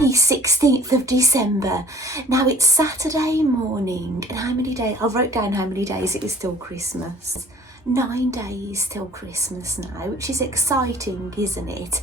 the 16th of December. Now it's Saturday morning, and how many days? I wrote down how many days it is till Christmas. 9 days till Christmas now, which is exciting, isn't it?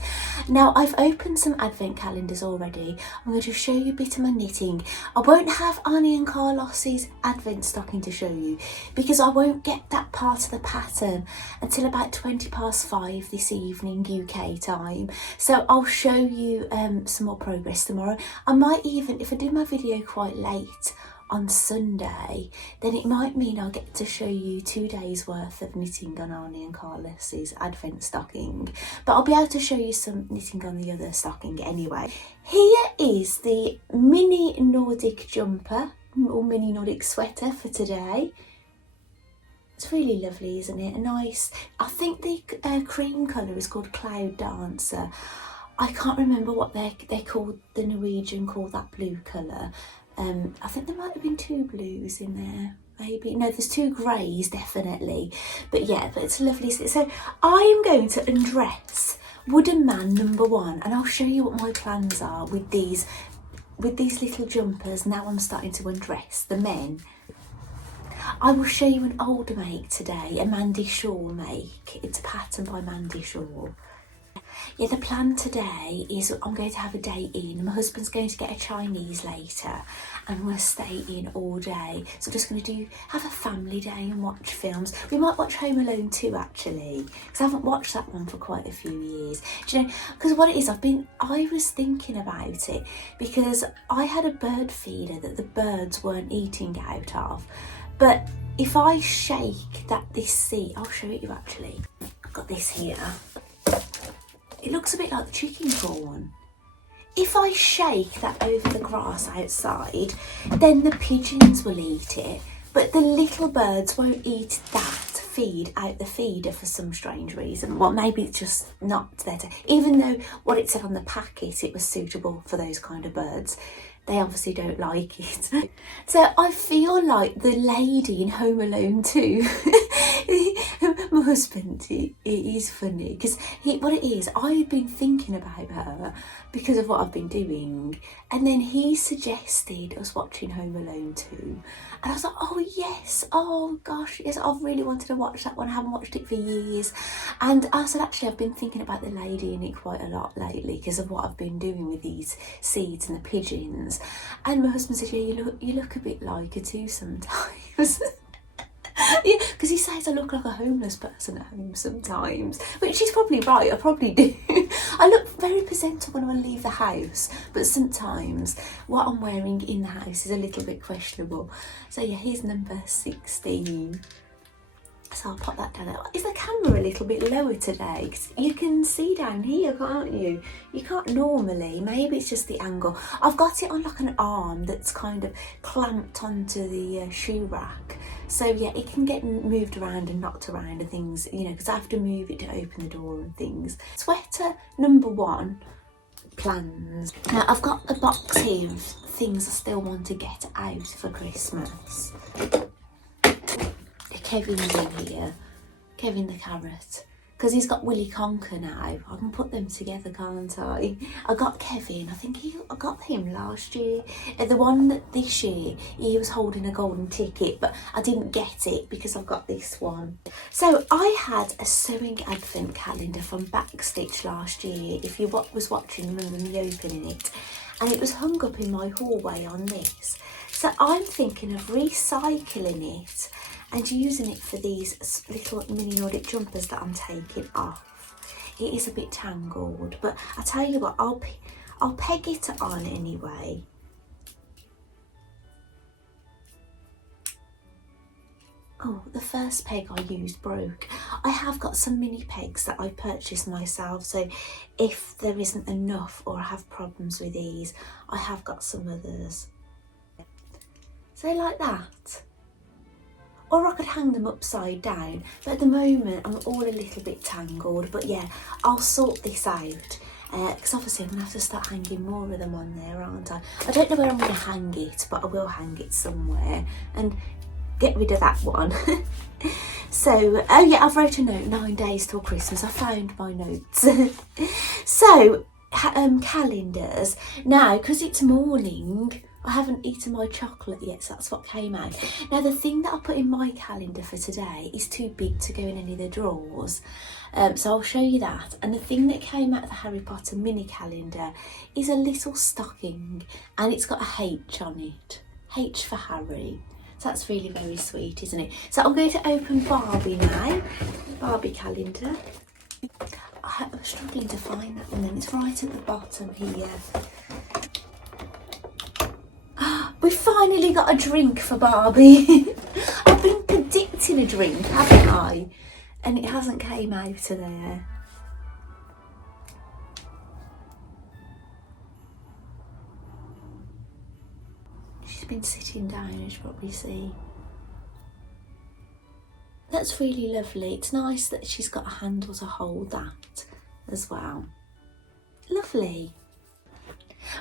Now I've opened some advent calendars already. I'm going to show you a bit of my knitting. I won't have Arnie and Carlos's advent stocking to show you because I won't get that part of the pattern until about 5:20 this evening UK time. So I'll show you some more progress tomorrow. I might even, if I do my video quite late on Sunday, then it might mean I'll get to show you 2 days worth of knitting on Arnie and Carlos's advent stocking, but I'll be able to show you some knitting on the other stocking anyway. Here is the mini Nordic jumper or mini Nordic sweater for today. It's really lovely, isn't it? A nice, I think the cream colour is called Cloud Dancer. I can't remember what they called, the Norwegian called that blue colour. I think there might have been 2 blues in there, maybe. No, there's 2 greys, definitely. But yeah, but it's lovely. So I am going to undress Wooden Man #1, and I'll show you what my plans are with these little jumpers. Now I'm starting to undress the men. I will show you an older make today, a Mandy Shaw make. It's a pattern by Mandy Shaw. Yeah, the plan today is I'm going to have a day in. My husband's going to get a Chinese later and I'm going to stay in all day. So I'm just going to have a family day and watch films. We might watch Home Alone 2 actually, because I haven't watched that one for quite a few years. Do you know, because what it is, I was thinking about it because I had a bird feeder that the birds weren't eating out of. But if I shake this seat, I'll show it you actually. I've got this here. It looks a bit like the chicken corn. If I shake that over the grass outside, then the pigeons will eat it, but the little birds won't eat that feed out the feeder for some strange reason. Well, maybe it's just not there to, even though what it said on the packet, it was suitable for those kind of birds. They obviously don't like it. So I feel like the lady in Home Alone 2. My husband, he's funny because what it is, I've been thinking about her because of what I've been doing, and then he suggested us watching Home Alone 2, and I was like, oh yes, oh gosh, yes, I've really wanted to watch that one. I haven't watched it for years. And I said, actually, I've been thinking about the lady in it quite a lot lately because of what I've been doing with these seeds and the pigeons. And my husband said, yeah, you look a bit like her too sometimes. Yeah, because he says I look like a homeless person at home sometimes, which he's probably right, I probably do. I look very presentable when I leave the house, but sometimes what I'm wearing in the house is a little bit questionable. So yeah, here's number 16. So I'll pop that down there. Is the camera a little bit lower today? 'Cause you can see down here, can't you? You can't normally. Maybe it's just the angle. I've got it on like an arm that's kind of clamped onto the shoe rack. So yeah, it can get moved around and knocked around and things, you know, because I have to move it to open the door and things. Sweater #1, plans. Now I've got a box here of things I still want to get out for Christmas. Kevin's in here, Kevin the carrot, because he's got Willy Conker now. I can put them together, can't I? I got Kevin, I got him last year. The one that this year, he was holding a golden ticket, but I didn't get it because I've got this one. So I had a sewing advent calendar from Backstitch last year, if you was watching, remember me opening it, and it was hung up in my hallway on this. So I'm thinking of recycling it and using it for these little mini Nordic jumpers that I'm taking off. It is a bit tangled, but I tell you what, I'll peg it on anyway. Oh, the first peg I used broke. I have got some mini pegs that I purchased myself, so if there isn't enough or I have problems with these, I have got some others. So like that. Or I could hang them upside down, but at the moment I'm all a little bit tangled. But yeah, I'll sort this out because obviously I'm going to have to start hanging more of them on there, aren't I? I don't know where I'm going to hang it, but I will hang it somewhere and get rid of that one. So, oh yeah, I've wrote a note, 9 days till Christmas. I found my notes. So calendars. Now, because it's morning, I haven't eaten my chocolate yet, so that's what came out. Now, the thing that I put in my calendar for today is too big to go in any of the drawers. So I'll show you that. And the thing that came out of the Harry Potter mini calendar is a little stocking, and it's got a H on it. H for Harry. So that's really very sweet, isn't it? So I'm going to open Barbie now. Barbie calendar. I'm struggling to find that one, and it's right at the bottom here. We finally got a drink for Barbie. I've been predicting a drink, haven't I? And it hasn't came out of there. She's been sitting down, as you probably see. That's really lovely. It's nice that she's got a handle to hold that as well. Lovely.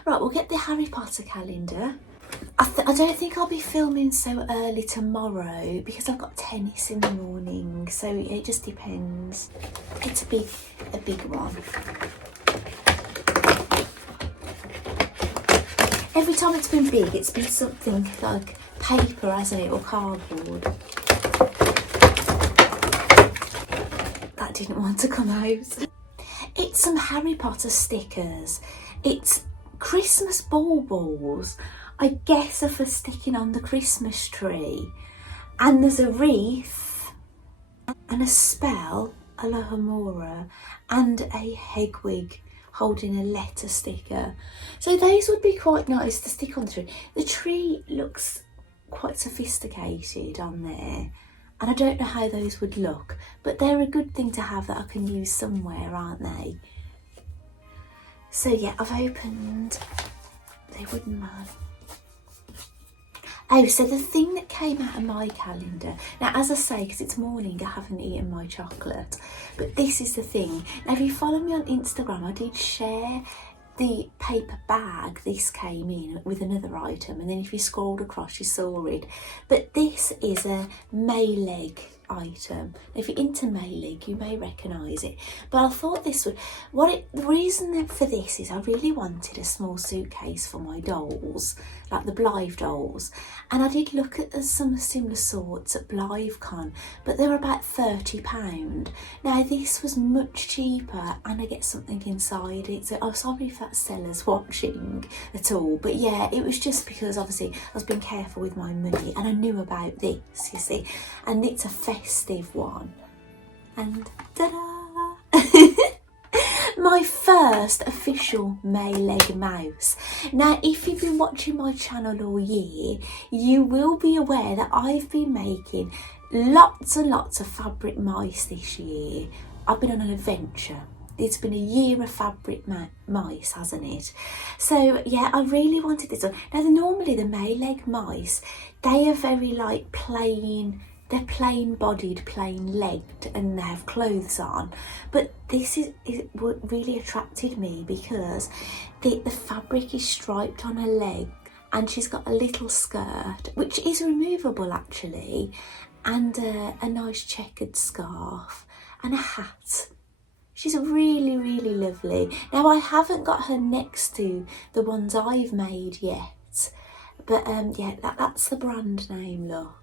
Right, we'll get the Harry Potter calendar. I don't think I'll be filming so early tomorrow because I've got tennis in the morning, so it just depends. It's a big one. Every time it's been big, it's been something like paper, hasn't it, or cardboard. That didn't want to come out. It's some Harry Potter stickers. It's Christmas baubles. I guess are for sticking on the Christmas tree. And there's a wreath and a spell, Alohomora, and a Hedwig holding a letter sticker. So those would be quite nice to stick on the tree. The tree looks quite sophisticated on there, and I don't know how those would look, but they're a good thing to have that I can use somewhere, aren't they? So yeah, I've opened the wooden one. Oh, so the thing that came out of my calendar, now as I say, because it's morning, I haven't eaten my chocolate, but this is the thing. Now if you follow me on Instagram, I did share the paper bag this came in with another item, and then if you scrolled across you saw it. But this is a Mayleg item. If you're into Mayleg, you may recognise it, but I thought this would, the reason for this is I really wanted a small suitcase for my dolls, like the Blythe dolls, and I did look at some similar sorts at BlytheCon, but they were about £30. Now this was much cheaper, and I get something inside it, so I'm sorry if that seller's watching at all, but yeah, it was just because obviously I was being careful with my money, and I knew about this, you see, and it's a festive one, and ta-da! My first official Mayleg mouse. Now if you've been watching my channel all year, you will be aware that I've been making lots and lots of fabric mice this year. I've been on an adventure. It's been a year of fabric mice, hasn't it? So yeah, I really wanted this one. Now normally the Mayleg mice, they are very like plain, they're plain bodied, plain legged, and they have clothes on. But this is what really attracted me, because the fabric is striped on her leg, and she's got a little skirt, which is removable actually, and a nice checkered scarf and a hat. She's really, really lovely. Now I haven't got her next to the ones I've made yet, but yeah, that's the brand name, look.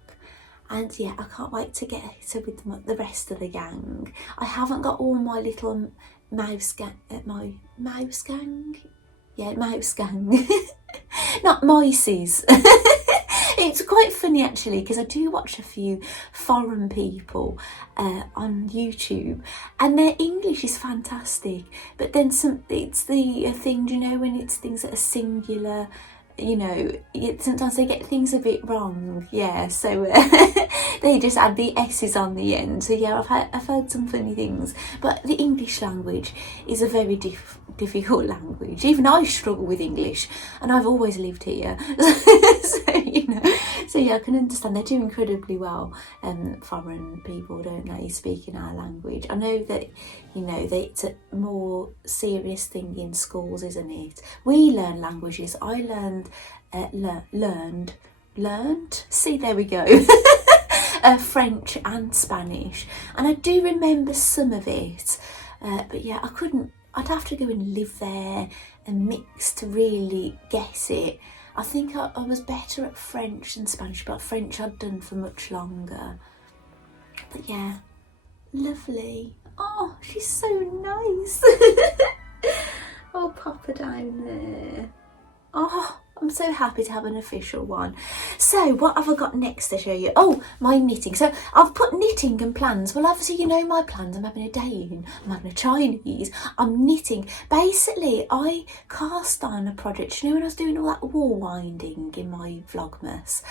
And yeah, I can't wait to get her with the rest of the gang. I haven't got all my little mouse gang, yeah, mouse gang, not mices. It's quite funny actually, because I do watch a few foreign people on YouTube, and their English is fantastic, but then it's the thing, you know, when it's things that are singular, you know, sometimes they get things a bit wrong, yeah, so they just add the S's on the end. So yeah, I've heard some funny things, but the English language is a very difficult language. Even I struggle with English, and I've always lived here. So you know, so yeah, I can understand. They do incredibly well, foreign people, don't they, speaking our language. I know that, you know, that it's a more serious thing in schools, isn't it? We learn languages. I learned, see, there we go. French and Spanish, and I do remember some of it, but yeah, I couldn't I'd have to go and live there and mix to really get it. I think I was better at French than Spanish, but French I'd done for much longer. But yeah, lovely. Oh, she's so nice. Oh, pop her down there. Oh, I'm so happy to have an official one. So what have I got next to show you? Oh, my knitting. So I've put knitting and plans. Well, obviously you know my plans. I'm having a day in, I'm having a Chinese, I'm knitting. Basically, I cast on a project. You know when I was doing all that wall winding in my Vlogmas?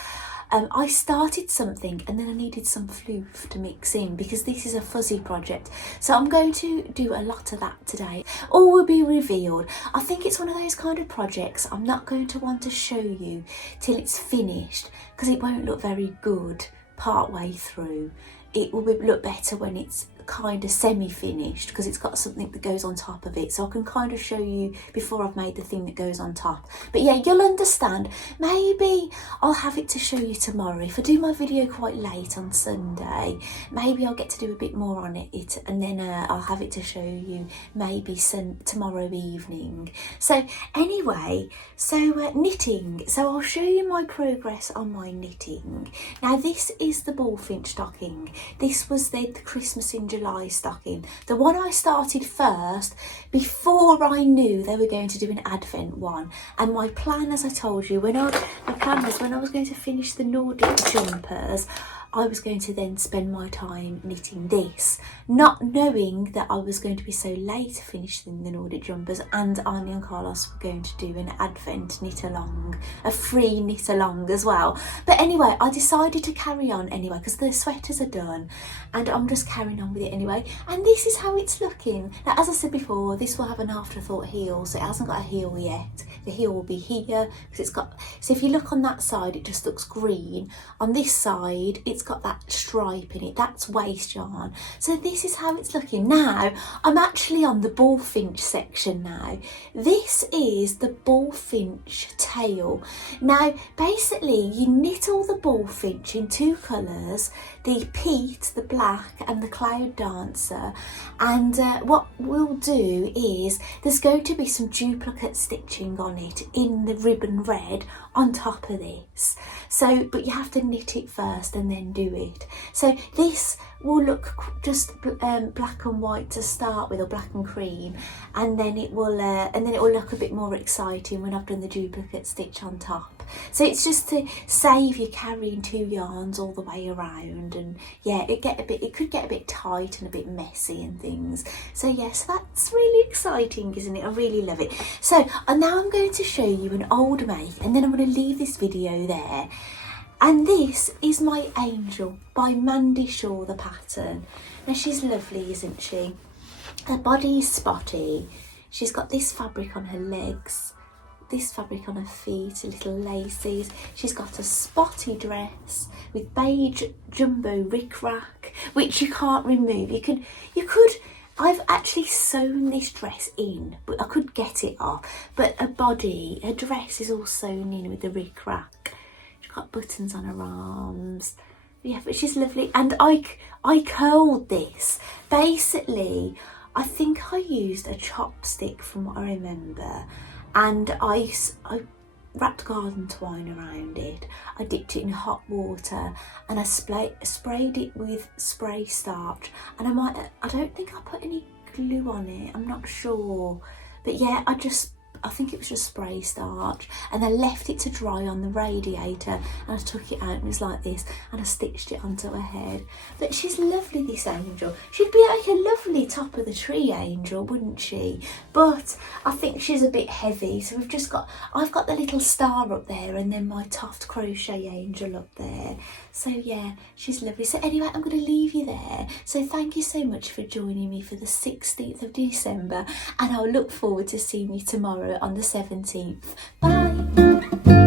I started something and then I needed some floof to mix in because this is a fuzzy project. So I'm going to do a lot of that today. All will be revealed. I think it's one of those kind of projects I'm not going to want to show you till it's finished because it won't look very good part way through. It will look better when it's kind of semi-finished because it's got something that goes on top of it, so I can kind of show you before I've made the thing that goes on top. But yeah, you'll understand. Maybe I'll have it to show you tomorrow. If I do my video quite late on Sunday, maybe I'll get to do a bit more on it and then I'll have it to show you maybe tomorrow evening. So anyway, knitting. So I'll show you my progress on my knitting. Now this is the bullfinch stocking. This was the Christmas in July stocking, the one I started first before I knew they were going to do an Advent one. And my plan, as I told you, my plan was when I was going to finish the Nordic jumpers, I was going to then spend my time knitting this, not knowing that I was going to be so late finishing the Nordic jumpers, and Arnie and Carlos were going to do an Advent knit along, a free knit along as well. But anyway, I decided to carry on anyway because the sweaters are done and I'm just carrying on with it anyway. And this is how it's looking. Now, as I said before, this will have an afterthought heel, so it hasn't got a heel yet. The heel will be here because it's got, so if you look on that side, it just looks green. On this side, it's got that stripe in it, that's waist yarn. So this is how it's looking. Now I'm actually on the bullfinch section now. This is the bullfinch tail. Now basically you knit all the bullfinch in two colours, the peat, the black, and the cloud dancer. And what we'll do is there's going to be some duplicate stitching on it in the ribbon red on top of this. So, but you have to knit it first and then do it. So this will look just black and white to start with, or black and cream, and then it will look a bit more exciting when I've done the duplicate stitch on top. So it's just to save you carrying two yarns all the way around, and yeah, it could get a bit tight and a bit messy and things. So yes, that's really exciting, isn't it? I really love it. So now I'm going to show you an old make, and then I'm going to leave this video there. And this is my Angel by Mandy Shaw, the pattern. Now she's lovely, isn't she? Her body is spotty. She's got this fabric on her legs, this fabric on her feet, little laces. She's got a spotty dress with beige jumbo rickrack, which you can't remove. You could, I've actually sewn this dress in, but I could get it off. But her dress is all sewn in with the rickrack. Got buttons on her arms, yeah, but she's lovely. And I curled this. Basically, I think I used a chopstick from what I remember, and I wrapped garden twine around it. I dipped it in hot water and I sprayed it with spray starch, and I don't think I put any glue on it, I'm not sure, but yeah, I think it was just spray starch, and I left it to dry on the radiator, and I took it out and it was like this, and I stitched it onto her head. But she's lovely, this Angel. She'd be like a lovely top of the tree angel, wouldn't she? But I think she's a bit heavy, so I've got the little star up there and then my Toft crochet angel up there. So yeah, she's lovely. So anyway, I'm going to leave you there. So thank you so much for joining me for the 16th of December, and I'll look forward to seeing you tomorrow on the 17th. Bye.